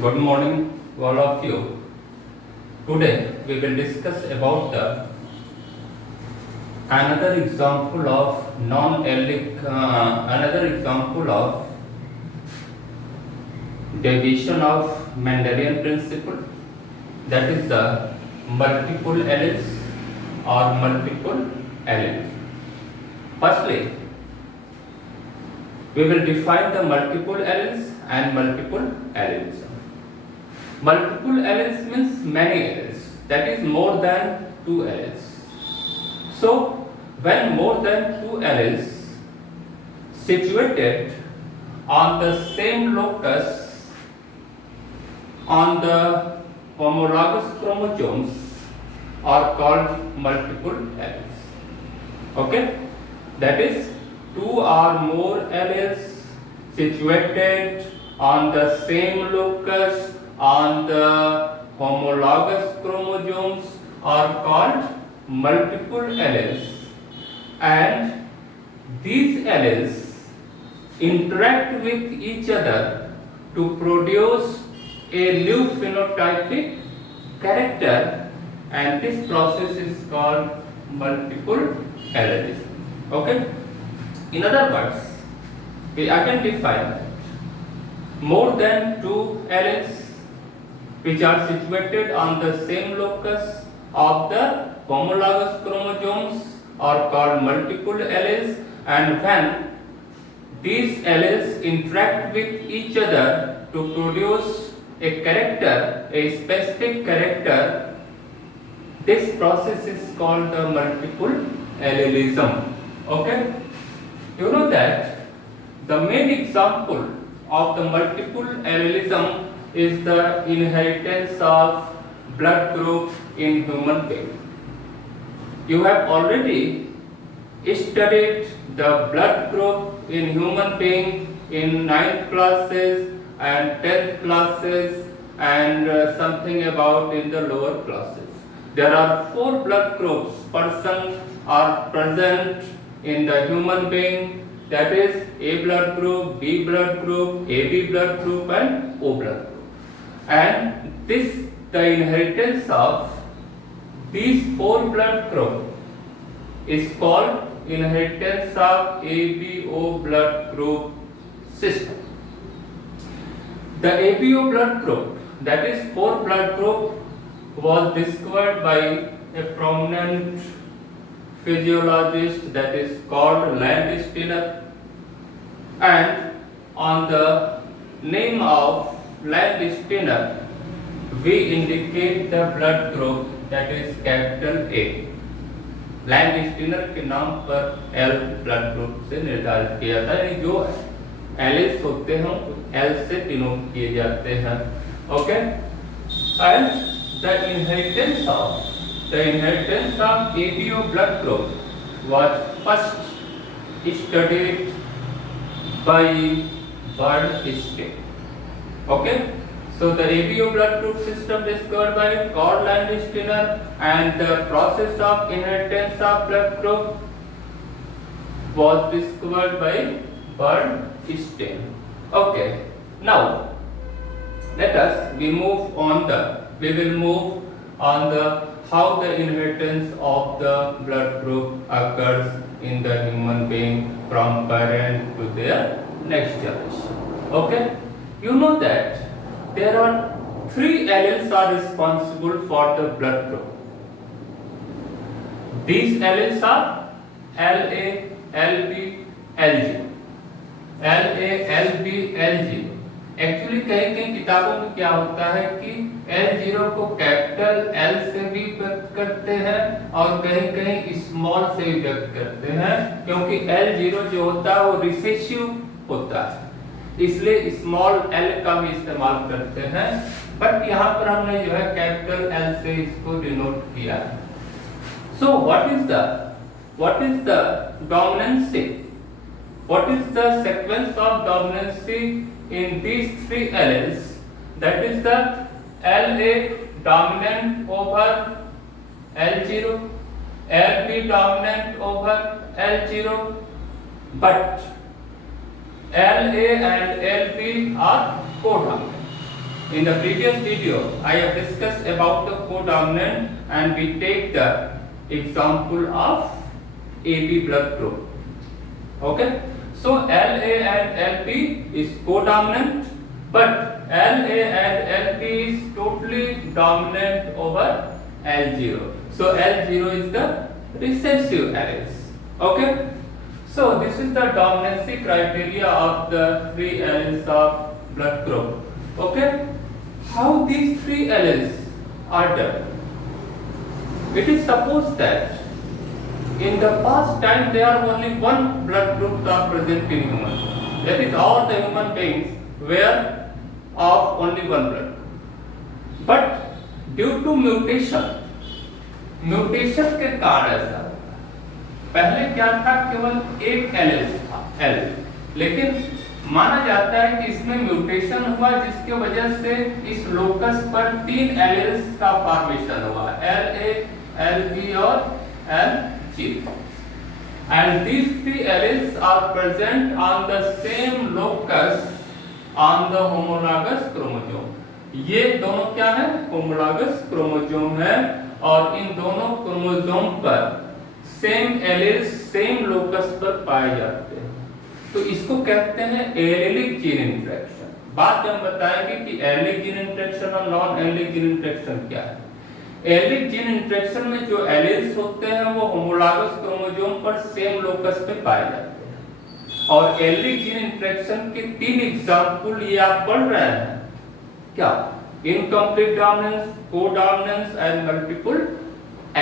Good morning to all of you. Today we will discuss about another example of another example of deviation of Mendelian principle, that is the multiple alleles or multiple alleles. Firstly, we will define the multiple alleles and multiple alleles. Multiple alleles means many alleles, that is more than two alleles. So, when more than two alleles situated on the same locus on the homologous chromosomes are called multiple alleles. Okay? That is, two or more alleles situated on the same locus on the homologous chromosomes are called multiple alleles, and these alleles interact with each other to produce a new phenotypic character, and this process is called multiple allelism. Okay? In other words, we identify that more than two alleles which are situated on the same locus of the homologous chromosomes are called multiple alleles, and when these alleles interact with each other to produce a character, a specific character, this process is called the multiple allelism. Okay? You know that the main example of the multiple allelism is the inheritance of blood group in human being. You have already studied the blood group in human being in 9th classes and 10th classes and something about in the lower classes. There are 4 blood groups persons are present in the human being, that is A blood group, B blood group, AB blood group and O blood group. And this, the inheritance of these 4 blood group is called inheritance of ABO blood group system. The ABO blood group, that is 4 blood group, was discovered by a prominent physiologist, that is called Landsteiner, and on the name of Landsteiner we indicate the blood group, that is capital A. Landsteiner के नाम पर L blood group से निर्धारित किया था, यानी जो Alice होते हैं एल से डिनोट किए जाते हैं. Okay, and the inheritance of ABO blood group was first studied by Bernstein. Okay, so the ABO blood group system discovered by Karl Landsteiner, and the process of inheritance of blood group was discovered by Bernstein. Okay, now we will move on the how the inheritance of the blood group occurs in the human being from parent to their next generation. Okay, you know that there are 3 alleles are responsible for the blood group. These alleles are LA, LB, LG. LA, LB, LG. Actually कहीं किताबों में क्या होता है कि L0 को capital L से भी व्यक्त करते हैं और कहीं स्मॉल से भी व्यक्त करते हैं, क्योंकि L0 जो होता है वो रिसेसिव होता है, इसलिए स्मॉल एल का भी इस्तेमाल करते हैं. बट यहाँ पर हमने जो है कैपिटल एल से इसको डिनोट किया है. So what is the dominancy, what is the sequence of dominance in these 3 alleles, that is the LA dominant over L0, LB dominant over L0, but LA and LB are codominant. In the previous video, I have discussed about the codominant and we take the example of AB blood group. Okay, so LA and LP is codominant, but LA and LP is totally dominant over L0. So L0 is the recessive alleles. Okay, so this is the dominancy criteria of the three alleles of blood group. Okay, how these three alleles are done? It is supposed that in the past time there are only one blood group are present in human. That is, all the human beings were of only one blood. But due to mutation के कारण ऐसा, पहले क्या था, केवल एक allele था L, लेकिन माना जाता है कि इसमें म्यूटेशन हुआ जिसके वजह से इस लोकस पर तीन एलेल्स का फॉर्मेशन हुआ, LA, LB और LG, and these three alleles are present on the same locus on the homologous chromosome. ये दोनों क्या है, होमोलॉगस क्रोमोसोम है और इन दोनों क्रोमोसोम पर सेम एलेल्स सेम लोकस पर पाए जाते हैं, तो इसको कहते हैं एलेलिक जीन इंटरेक्शन। बाद में हम बताएंगे कि एलेलिक जीन इंटरेक्शन और नॉन एलेलिक जीन इंटरेक्शन क्या है। एलेलिक जीन इंटरेक्शन में जो एलेल्स होते हैं वो होमोलॉगस क्रोमोसोम पर सेम लोकस पे पाए जाते हैं, और एलेलिक जीन इंटरेक्शन के तीन एग्जांपल ये आप पढ़ रहे हैं क्या, incomplete dominance, codominance and multiple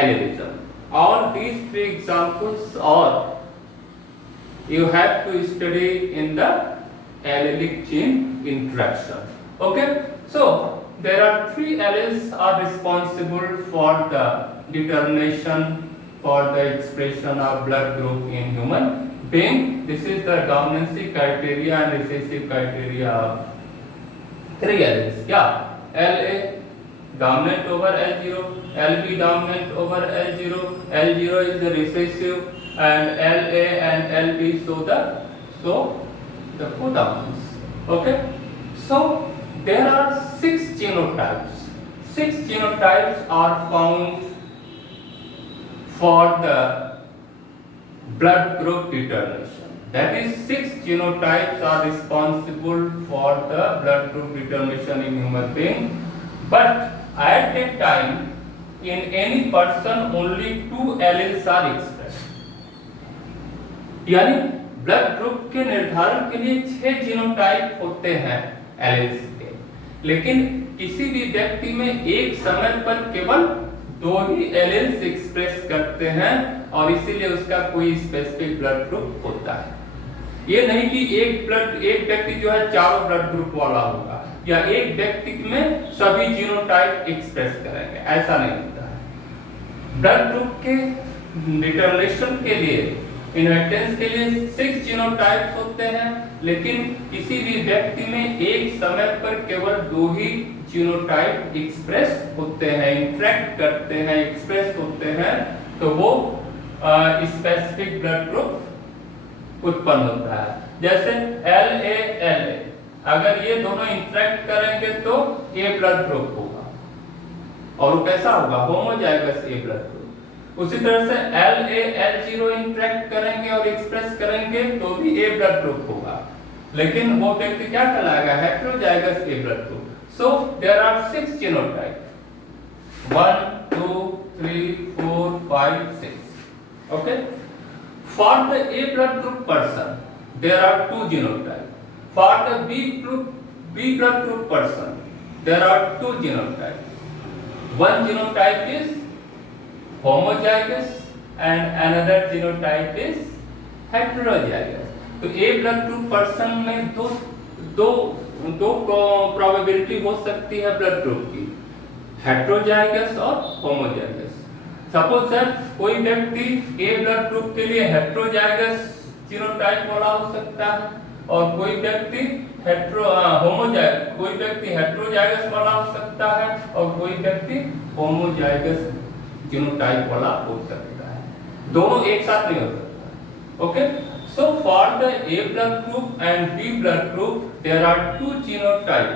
allelism. All these three examples are you have to study in the allelic gene interaction. Okay, so there are three alleles are responsible for the determination for the expression of blood group in human being. This is the dominancy criteria and recessive criteria of three alleles. Yeah, LA dominant over L0, LB dominant over L0, L0 is the recessive, and LA and LB show the codominance. Okay, so there are 6 genotypes. 6 genotypes are found for the blood group determination. That is, 6 genotypes are responsible for the blood group determination in human being, but at that time in any person only 2 alleles are expressed. यानी blood group के निर्धारण के लिए 6 genotype होते हैं alleles के, लेकिन किसी भी व्यक्ति में एक समय पर केवल 2 ही एलेल्स एक्सप्रेस करते हैं, और इसीलिए उसका कोई स्पेसिफिक ब्लड ग्रुप होता है। ये नहीं कि एक व्यक्ति जो है चारों ब्लड ग्रुप वाला होगा, या एक व्यक्ति में सभी जीनोटाइप एक्सप्रेस करेंगे, ऐसा नहीं होता है। ब्लड ग्रुप के डिटरमिनेशन के लिए, इनहेरिटेंस के लिए 6 जीनोटाइप्स होते हैं, लेकिन किसी भी व्यक्ति में एक समय पर केवल 2 ही जीनोटाइप एक्सप्रेस होते हैं, इंटरेक्ट करते हैं, एक्सप्रेस होते हैं, तो वो स्पेसिफिक ब्लड ग्रुप उत्पन्न होता है। जैसे LA अगर ये दोनों इंटरेक्ट करेंगे तो ए ब्लड ग्रुप होगा, और वो कैसा होगा, होमोजाइगस ए ब्लड ग्रुप। उसी तरह से LA L0 इंटरेक्ट करेंगे और एक्सप्रेस करेंगे तो भी ए ब्लड ग्रुप होगा, लेकिन वो व्यक्ति क्या कहलाएगा, heterozygous A blood group. So there are 6 genotype, 1 2 3 4 5 6। Okay, for the A blood group person there are 2 genotype. For the B blood group person, there are 2 genotypes. One genotype is homozygous and another genotype is heterozygous. तो A blood group person में दो probability हो सकती है blood group की, heterozygous और homozygous। Suppose sir कोई व्यक्ति A ब्लड ग्रुप के लिए heterozygous जीनोटाइप वाला हो सकता है, और कोई व्यक्ति हेटेरोजाइगस वाला हो सकता है, और कोई व्यक्ति होमोजाइगस जीनोटाइप वाला हो सकता है, दोनों एक साथ नहीं हो सकता। Okay, so for the A blood group and B blood group there are 2 genotype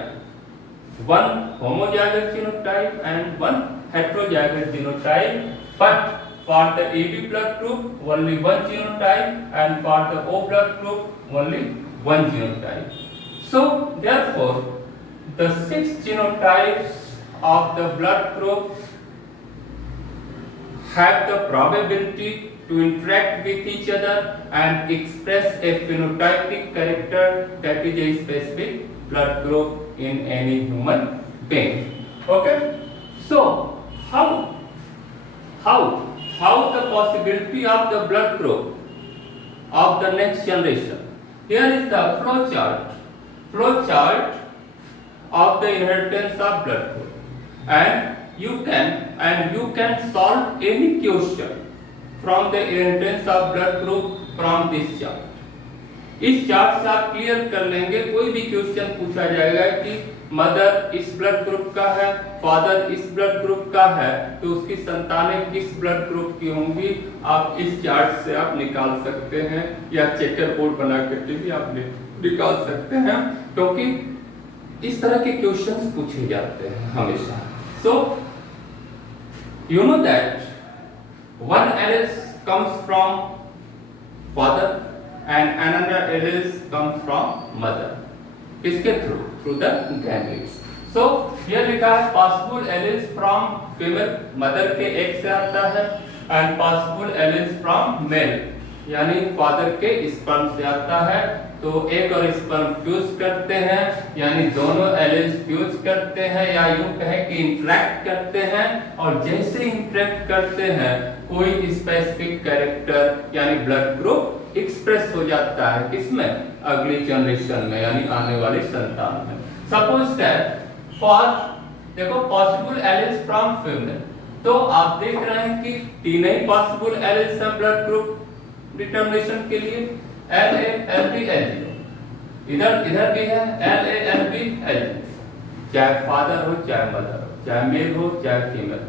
one homozygous genotype and one heterozygous genotype, but for the AB blood group only one genotype and for the O blood group only one genotype. So therefore the 6 genotypes of the blood group have the probability to interact with each other and express a phenotypic character that is a specific blood group in any human being. Okay, so how the possibility of the blood group of the next generation? Here is the flow chart of the inheritance of blood group, and you can solve any question from the inheritance of blood group from this chart. इस chart से आप clear कर लेंगे, कोई भी question पूछा जाएगा कि मदर इस ब्लड ग्रुप का है, फादर इस ब्लड ग्रुप का है, तो उसकी संतानें किस ब्लड ग्रुप की होंगी, आप इस चार्ट से आप निकाल सकते हैं, या चेकर बोर्ड बना करके भी आप निकाल सकते हैं, क्योंकि इस तरह के क्वेश्चंस पूछे जाते हैं हमेशा. So you know that one allele comes from father and another allele comes from mother. किसके through? Through the gametes. So here लिखा है possible alleles from female mother के एक से आता है and possible alleles from male यानी father के स्पर्म से आता है. तो एक और स्पर्म फ्यूज करते हैं, यानी दोनों एलिल्स फ्यूज करते हैं, या यूं कहें कि इंटरेक्ट करते हैं, और जैसे इंटरेक्ट करते हैं कोई स्पेसिफिक कैरेक्टर यानी ब्लड ग्रुप एक्सप्रेस हो जाता है किसमें? अगली जनरेशन में, यानी आने वाली संतान में. सपोज दैट फॉर देखो पॉसिबल एलिल्स फ्रॉम फीमेल, तो आप देख रहे हैं कि तीन ही पॉसिबल एलिल्स हैं ब्लड ग्रुप डिटरमिनेशन के लिए, LA LB LG. इधर भी है LA LB LG. चाहे फादर हो चाहे मदर हो, चाहे मेल हो चाहे फीमेल,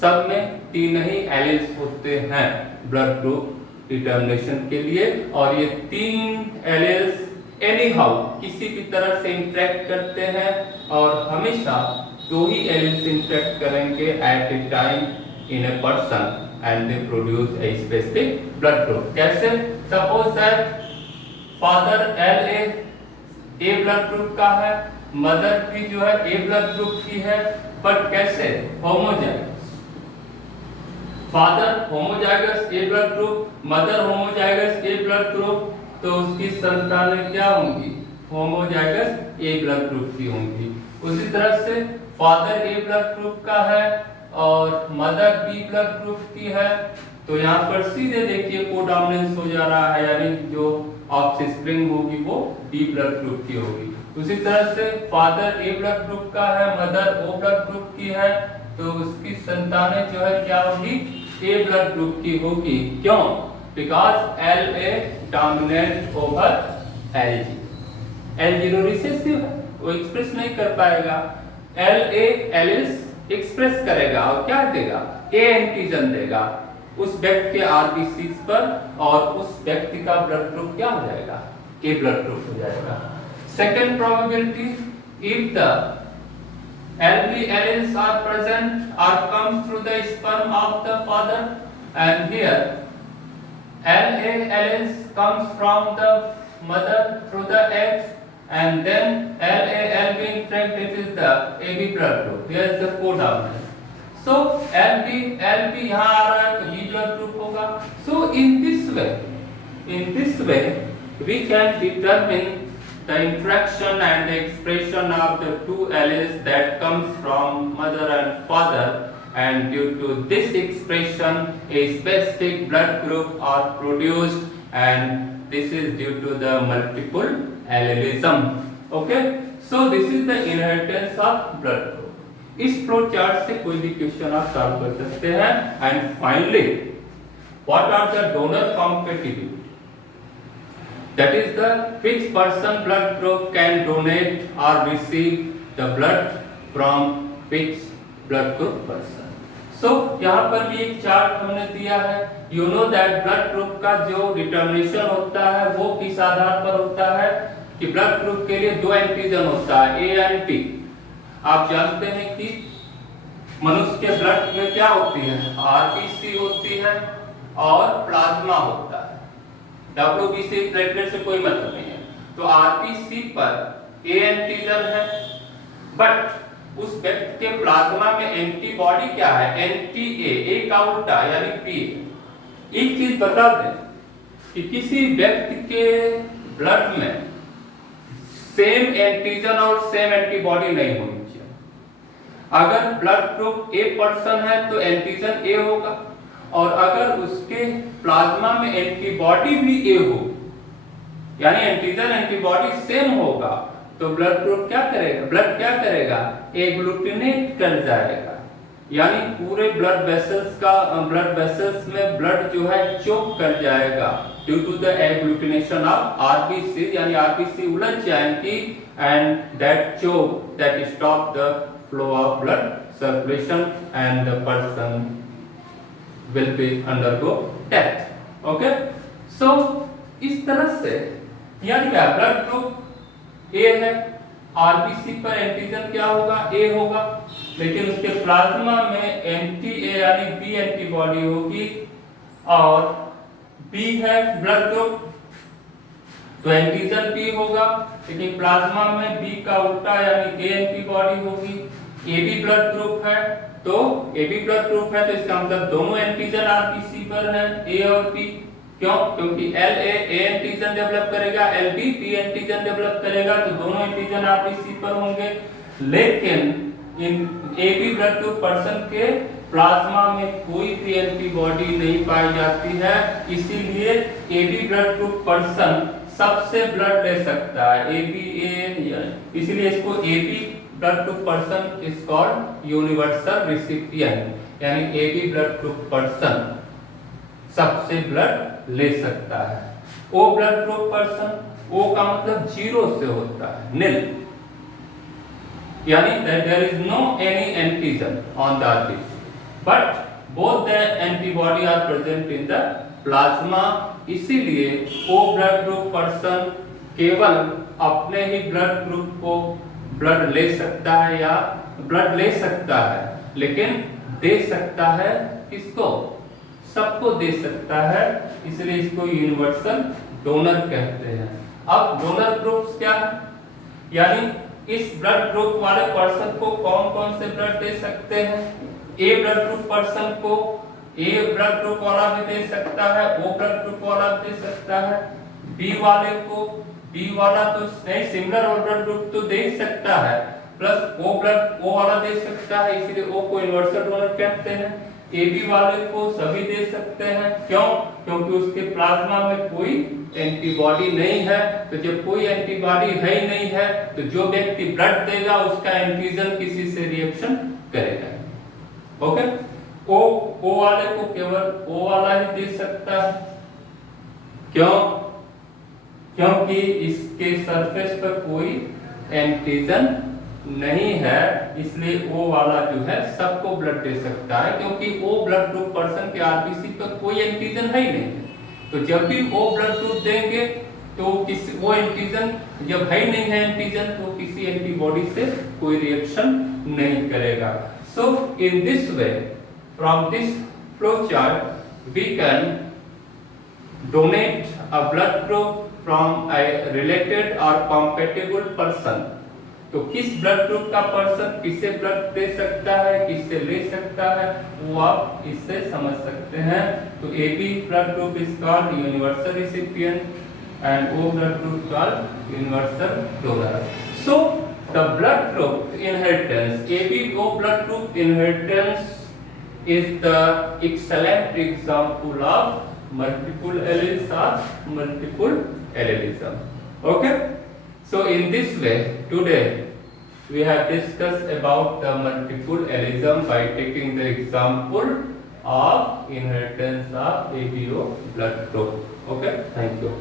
सब में तीन ही एलिल्स होते हैं ब्लड ग्रुप डिटरमिनेशन के लिए. और ये तीन एलिल्स एनी हाउ किसी भी तरह से इंटरेक्ट करते हैं, और हमेशा दो ही एलिल्स इंटरेक्ट करेंगे at a time in a person and they produce a specific blood group. कैसे? Suppose that father LA A blood group का है, mother भी जो है A blood group की है, but कैसे? Homozygous. Father homozygous A blood group, mother homozygous A blood group, तो उसकी संतानें क्या होंगी? Homozygous A blood group की होंगी. उसी तरह से father A blood group का है और मदर बी ब्लड ग्रुप की है, तो यहाँ पर सीधे देखिए कोडॉमिनेंस हो जा रहा है, यानी जो ऑफस्प्रिंग होगी वो बी ब्लड ग्रुप की होगी. उसी तरह से फादर ए ब्लड ग्रुप का है, मदर ओ ब्लड ग्रुप की है, तो उसकी संतानें जो है क्या होगी? ए ब्लड ग्रुप की होगी. क्यों? Because LA dominate over LG. LG recessive है, वो एक्सप्रेस नहीं कर पाएगा. LA एलिल्स एक्सप्रेस करेगा और क्या देगा? ए एंटीजन देगा उस व्यक्ति के आरबीसी पर, और उस व्यक्ति का ब्लड ग्रुप क्या हो जाएगा? ए ब्लड ग्रुप हो जाएगा. Second probability, if the LB alleles are present or comes through the sperm of the father, and here LA alleles comes from the mother through the eggs, and then LA LB interact, it is the AB blood group. Here is the codominant. So LB यहाँ आ रहा है तो B blood group होगा. So in this way we can determine the interaction and the expression of the two alleles that comes from mother and father, and due to this expression a specific blood group are produced, and this is due to the multiple allelism. Okay, so this is the inheritance of blood group. इस flow chart से कोई भी question आप solve कर सकते हैं. And finally what are the donor compatibility? That is the which person blood group can donate or receive the blood from which blood group person. So यहाँ पर भी एक चार्ट हमने दिया है. You know that blood group का जो determination होता है वो किस आधार पर होता है कि ब्लड ग्रुप के लिए दो एंटीजन होता है, ए एंड बी. आप जानते हैं कि मनुष्य के ब्लड में क्या होती है, आरबीसी होती है और प्लाज्मा होता है। डब्ल्यूबीसी प्लेटलेट से कोई मतलब नहीं है। तो आरबीसी पर ए एंटीजन है, बट उस व्यक्ति के प्लाज्मा में एंटीबॉडी क्या है, एंटी ए का उल्टा यानी पी। एक चीज बता दें कि किसी व्यक्ति के ब्लड में सेम एंटीजन और सेम एंटीबॉडी नहीं होनी चाहिए। अगर ब्लड ग्रुप ए पर्सन है तो एंटीजन ए होगा, और अगर उसके प्लाज्मा में एंटीबॉडी भी ए हो, यानी एंटीजन एंटीबॉडी सेम होगा, तो ब्लड ग्रुप क्या करेगा, ब्लड क्या करेगा, एग्लूटिनेट कर जाएगा, यानी पूरे ब्लड वेसल्स में ब्लड जो है चोक कर जाएगा due to the agglutination of RBC, यानी आरबीसी उलझ जाएंगी and that choke that stop the flow of blood circulation and the person will be undergo death. Okay, so इस तरह से यानी क्या, ब्लड ग्रुप ए है, आरबीसी पर एंटीजन क्या होगा, ए होगा, लेकिन उसके प्लाज्मा में एंटी ए यानी बी एंटीबॉडी होगी, और बी है ब्लड ग्रुप तो एंटीजन बी होगा, लेकिन प्लाज्मा में बी का उल्टा यानी ए एंटीबॉडी होगी। ए बी ब्लड ग्रुप है तो AB ब्लड ग्रुप है, तो इसका मतलब दोनों एंटीजन आरबीसी पर है, A और B। क्यों? क्योंकि LA A एंटीजन डेवलप करेगा, LB B एंटीजन डेवलप करेगा, तो दोनों एंटीजन आरबीसी पर होंगे। लेकिन इन AB ब्लड ग्रुप पर्सन के प्लाज्मा में कोई भी एंटीबॉडी नहीं पाई जाती है, इसीलिए AB ब्लड ग्रुप पर्सन सबसे ब्लड ले सकता है, ABA, इसलिए इसको AB blood group person is called universal recipient, यानी AB ब्लड ग्रुप पर्सन सबसे ब्लड ले सकता है। O blood group person, O का मतलब जीरो से होता है, नील, यानी there is no any antigen on the RBC, but both the antibody are present in the plasma, इसीलिए O ब्लड ग्रुप पर्सन केवल अपने ही ब्लड ग्रुप को ब्लड ले सकता है, या ब्लड ले सकता है, लेकिन दे सकता है किसको, सबको दे सकता है, इसलिए इसको यूनिवर्सल डोनर कहते हैं। अब डोनर ग्रुप्स क्या है, यानी इस ब्लड ग्रुप वाले पर्सन को कौन कौन से ब्लड दे सकते हैं। ए ब्लड ग्रुप पर्सन को ए ब्लड ग्रुप वाला भी दे सकता है, ओ ब्लड ग्रुप वाला भी दे सकता है, बी वाले को बी वाला तो नहीं, सिमिलर ब्लड ग्रुप तो दे ही सकता है, प्लस ओ वाला दे सकता है, इसलिए ओ को यूनिवर्सल डोनर कहते हैं। एबी वाले को सभी दे सकते हैं, क्यों? क्योंकि उसके प्लाज्मा में कोई एंटीबॉडी नहीं है, तो जब कोई एंटीबॉडी है ही नहीं है, तो जो व्यक्ति ब्लड देगा उसका एंटीजन किसी से रिएक्शन करेगा। ओके, ओ वाले को केवल ओ वाला ही दे सकता है, क्यों? क्योंकि इसके सरफेस पर कोई एंटीजन नहीं है, इसलिए O वाला जो है सबको ब्लड दे सकता है, क्योंकि O ब्लड ग्रुप पर्सन के आरबीसी पर कोई एंटीजन है ही नहीं। तो जब भी O ब्लड ग्रुप देंगे तो किसी वो एंटीजन जब है ही नहीं है एंटीजन, तो किसी एंटीबॉडी से कोई रिएक्शन नहीं करेगा। So in this way, from this flow chart we can donate a blood group from a related or compatible person। तो किस ब्लड ग्रुप का पर्सन किसे ब्लड दे सकता है, किससे ले सकता है, वो आप इससे समझ सकते हैं। तो AB blood group is called universal recipient and O blood group called universal donor. So the blood group inheritance, AB O blood group inheritance is the excellent example of multiple alleles or multiple allelism. Okay, so in this way today we have discussed about the multiple allelism by taking the example of inheritance of ABO blood group. Okay, thank you.